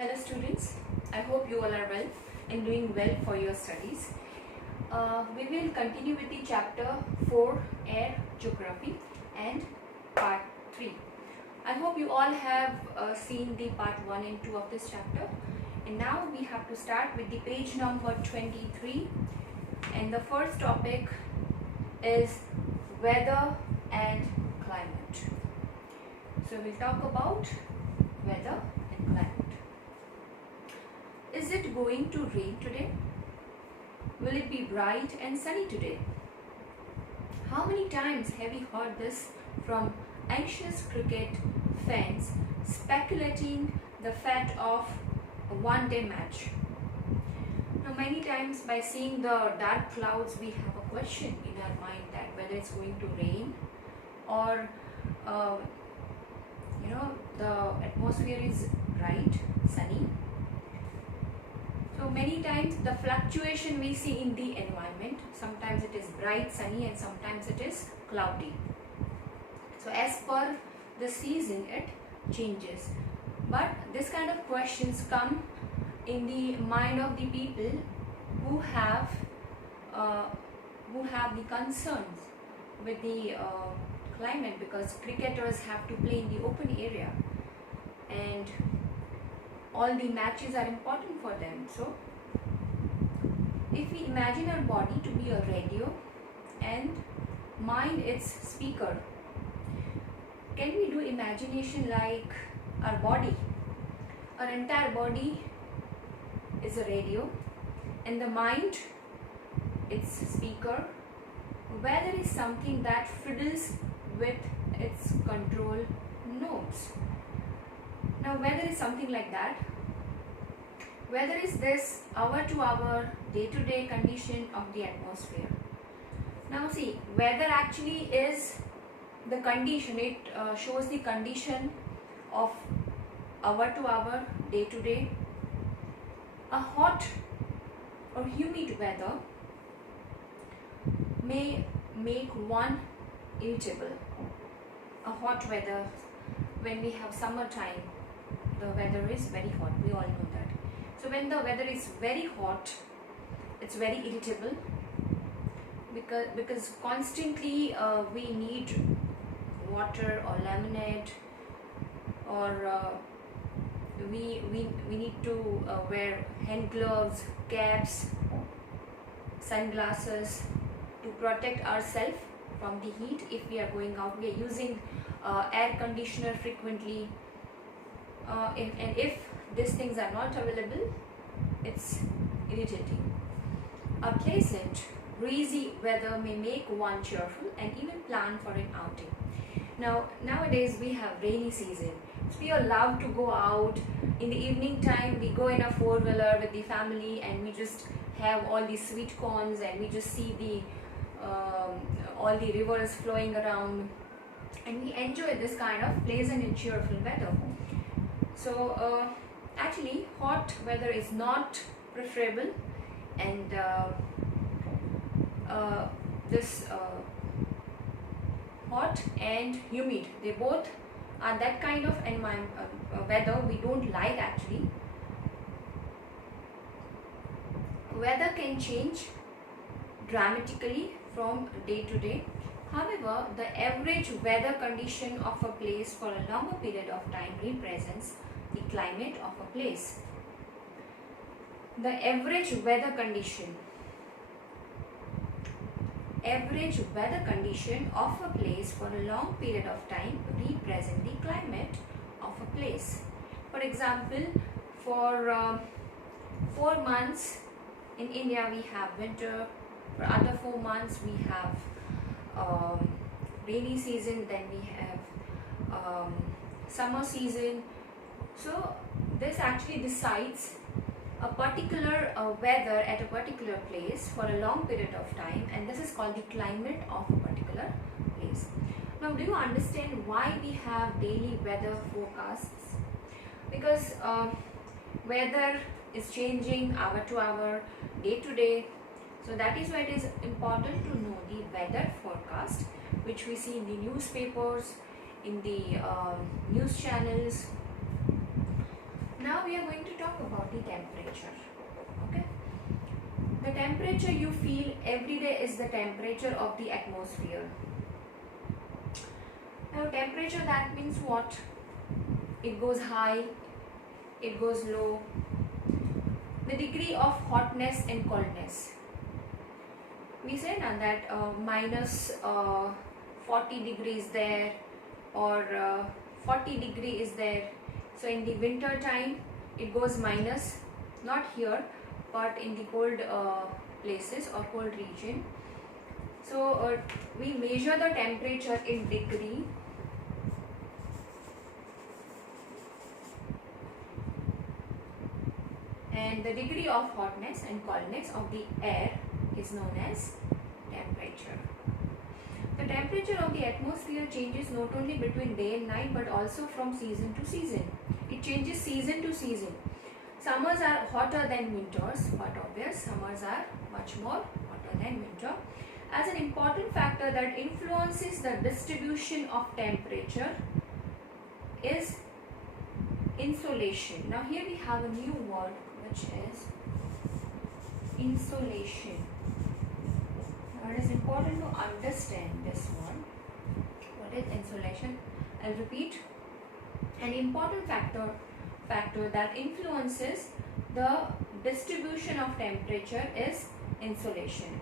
Hello students, I hope you all are well and doing well for your studies. We will continue with the chapter 4 Air Geography and part 3. I hope you all have seen the part 1 and 2 of this chapter, and now we have to start with the page number 23, and the first topic is weather and climate. So we'll talk about weather and climate. Is it going to rain today? Will it be bright and sunny today? How many times have we heard this from anxious cricket fans speculating the fate of a one-day match? Now, many times by seeing the dark clouds, we have a question in our mind that whether it's going to rain or the atmosphere is bright, sunny. So many times the fluctuation we see in the environment, sometimes it is bright, sunny, and sometimes it is cloudy. So as per the season it changes. But this kind of questions come in the mind of the people who have the concerns with the climate, because cricketers have to play in the open area and all the matches are important for them. So if we imagine our body to be a radio and mind its speaker, can we do imagination like our body? Our entire body is a radio and the mind its speaker. Weather is something that fiddles with its control knobs. Now weather is something like that. Weather is this hour-to-hour, day-to-day condition of the atmosphere. Now see, weather actually is the condition, it shows the condition of hour-to-hour, day-to-day. A hot or humid weather may make one irritable. A hot weather, when we have summertime, the weather is very hot, we all know that. So when the weather is very hot, it's very irritable because constantly we need water or lemonade, or we need to wear hand gloves, caps, sunglasses to protect ourselves from the heat. If we are going out, we are using air conditioner frequently. And if these things are not available, it's irritating. A pleasant, breezy weather may make one cheerful and even plan for an outing. Now, nowadays we have rainy season. So we all love to go out. In the evening time, we go in a four-wheeler with the family and we just have all these sweet corns and we just see the all the rivers flowing around, and we enjoy this kind of pleasant and cheerful weather. So actually hot weather is not preferable, and this hot and humid, they both are that kind of weather we don't like actually. Weather can change dramatically from day to day. However, the average weather condition of a place for a longer period of time represents the climate of a place. The average weather condition of a place for a long period of time represent the climate of a place. For example, for 4 months in India we have winter. For other 4 months we have rainy season, then we have summer season. So this actually decides a particular weather at a particular place for a long period of time, and this is called the climate of a particular place. Now, do you understand why we have daily weather forecasts? Because weather is changing hour to hour, day to day. So that is why it is important to know the weather forecast, which we see in the newspapers, in the news channels. Now we are going to talk about the temperature. Okay. The temperature you feel every day is the temperature of the atmosphere. Now temperature, that means what? It goes high, it goes low. The degree of hotness and coldness. We say now that minus 40 degrees there, or 40 degree is there. So in the winter time it goes minus, not here but in the cold places or cold region. So we measure the temperature in degree. And the degree of hotness and coldness of the air is known as temperature. The temperature of the atmosphere changes not only between day and night but also from season to season. It changes season to season. Summers are hotter than winters, but obvious summers are much more hotter than winter. As an important factor that influences the distribution of temperature is insolation. Now here we have a new word which is insolation. Now it is important to understand this one. What is insolation? I'll repeat. An important factor that influences the distribution of temperature is insolation.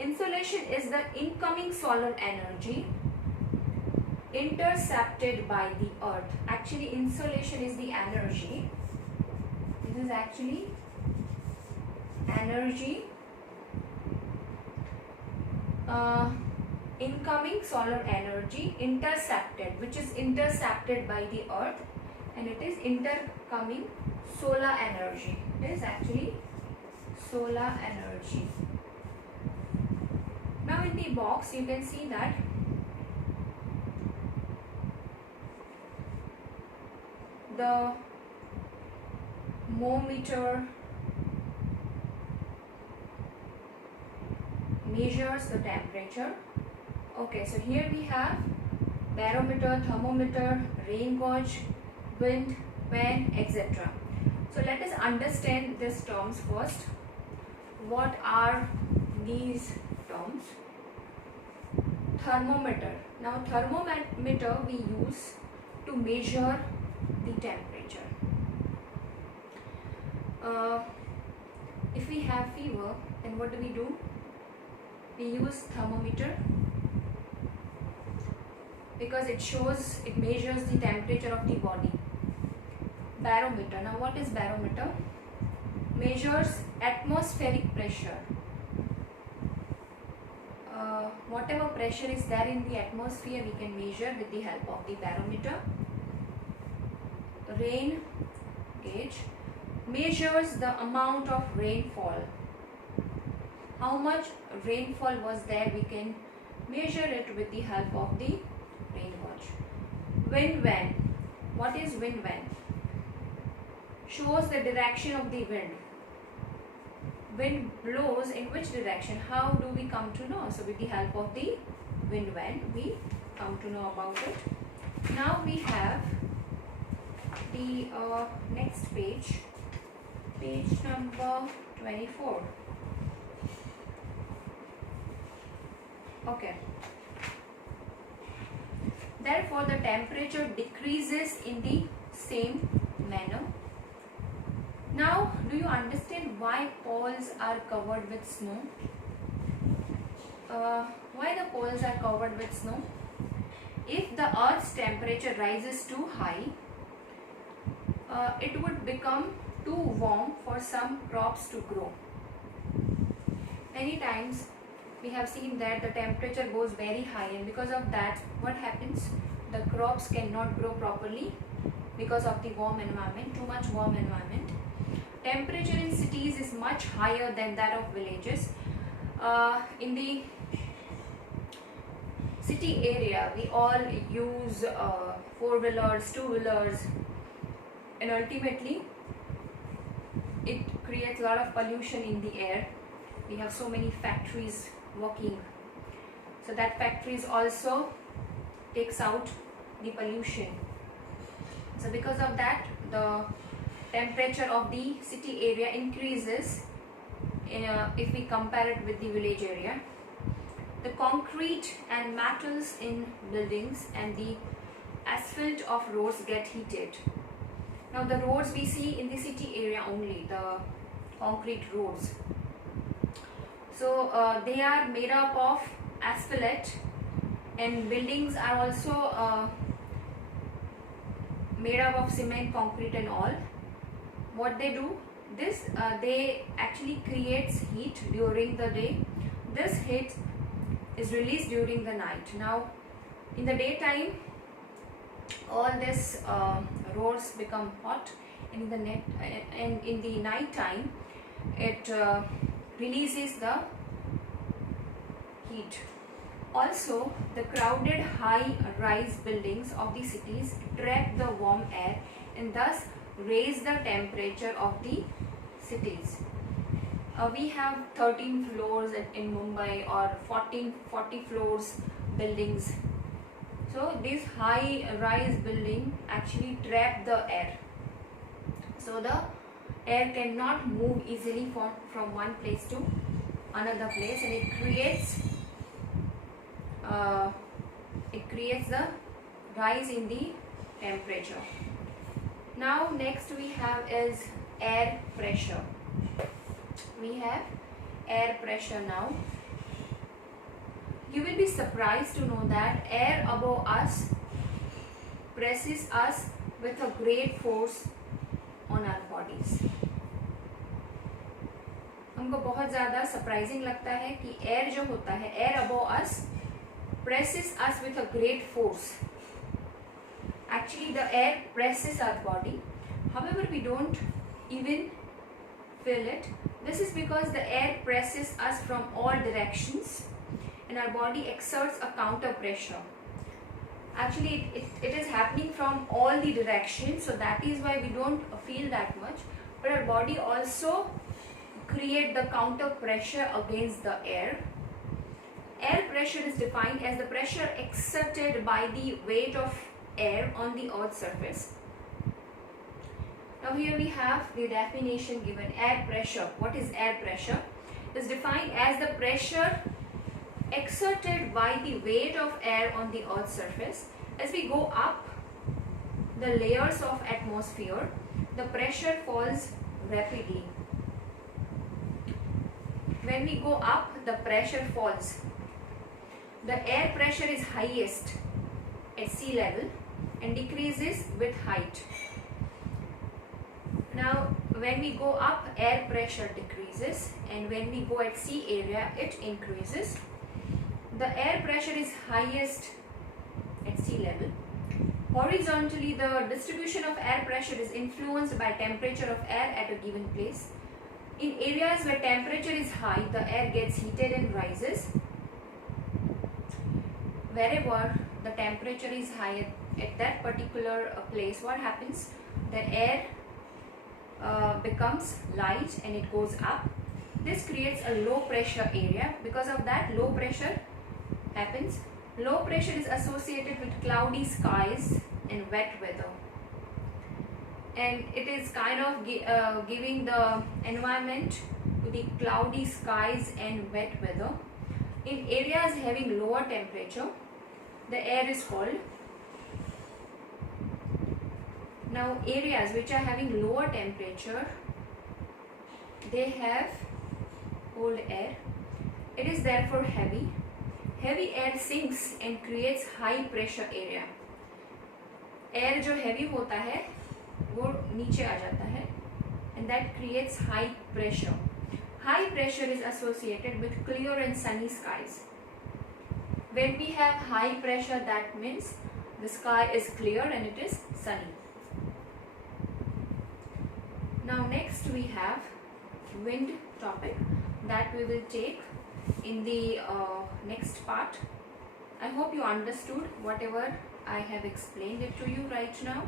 Insolation is the incoming solar energy intercepted by the earth. Actually, insolation is the energy. This is actually energy incoming solar energy intercepted, which is intercepted by the earth, and it is intercoming solar energy. It is actually solar energy. Now in the box you can see that the thermometer measures the temperature. Okay, so here we have barometer, thermometer, rain gauge, wind, fan, etc. So let us understand these terms first. What are these terms? Thermometer. Now thermometer we use to measure the temperature. If we have fever, then what do? We use thermometer because it measures the temperature of the body. Barometer. Now what is barometer? Measures atmospheric pressure. Whatever pressure is there in the atmosphere we can measure with the help of the barometer. Rain gauge measures the amount of rainfall. How much rainfall was there, we can measure it with the help of the rain gauge. Wind vane. What is wind vane? Shows the direction of the wind. Wind blows in which direction? How do we come to know? So with the help of the wind vane we come to know about it. Now we have the next page number 24. Okay. Therefore, the temperature decreases in the same manner. Now, do you understand why poles are covered with snow? Why the poles are covered with snow? If the Earth's temperature rises too high, it would become too warm for some crops to grow. Many times we have seen that the temperature goes very high, and because of that what happens? The crops cannot grow properly because of the warm environment, too much warm environment. Temperature in cities is much higher than that of villages. In the city area we all use 4-wheelers, 2-wheelers, and ultimately it creates a lot of pollution in the air. We have so many factories working, so that factories also takes out the pollution. So because of that the temperature of the city area increases if we compare it with the village area. The concrete and metals in buildings and the asphalt of roads get heated. Now the roads we see in the city area only, the concrete roads. So they are made up of asphalt, and buildings are also made up of cement, concrete and all. What they do, this they actually creates heat during the day. This heat is released during the night. Now in the daytime all this roads become hot, and in the night time it releases the heat. Also, the crowded high-rise buildings of the cities trap the warm air and thus raise the temperature of the cities. We have 13 floors in Mumbai, or 40 floors buildings. So these high-rise buildings actually trap the air. So the air cannot move easily from one place to another place, and it creates the rise in the temperature. Now next we have is air pressure. We have air pressure now. You will be surprised to know that air above us presses us with a great force on our bodies. हमको बहुत ज़्यादा surprising लगता है कि air जो होता है, air above us presses us with a great force. Actually the air presses our body, however we don't even feel it. This is because the air presses us from all directions and our body exerts a counter pressure. Actually it is happening from all the directions, so that is why we don't feel that much, but our body also create the counter pressure against the air. Air pressure is defined as the pressure exerted by the weight of air on the earth's surface. Now here we have the definition given. Air pressure. What is air pressure? It is defined as the pressure exerted by the weight of air on the earth's surface. As we go up the layers of atmosphere, the pressure falls rapidly. When we go up, the pressure falls. The air pressure is highest at sea level and decreases with height. Now when we go up, air pressure decreases, and when we go at sea area, it increases. The air pressure is highest at sea level. Horizontally, the distribution of air pressure is influenced by temperature of air at a given place. In areas where temperature is high, the air gets heated and rises. Wherever the temperature is high at that particular place, what happens? The air becomes light and it goes up. This creates a low pressure area. Because of that, low pressure happens. Low pressure is associated with cloudy skies and wet weather, and it is kind of giving the environment to the cloudy skies and wet weather. In areas having lower temperature, the air is cold. Now areas which are having lower temperature, they have cold air. It is therefore heavy. Heavy air sinks and creates high pressure area. Air जो heavy होता है वो नीचे आ जाता है, and that creates high pressure. High pressure is associated with clear and sunny skies. When we have high pressure, that means the sky is clear and it is sunny. Now next we have wind topic that we will take in the next part. I hope you understood whatever I have explained it to you right now.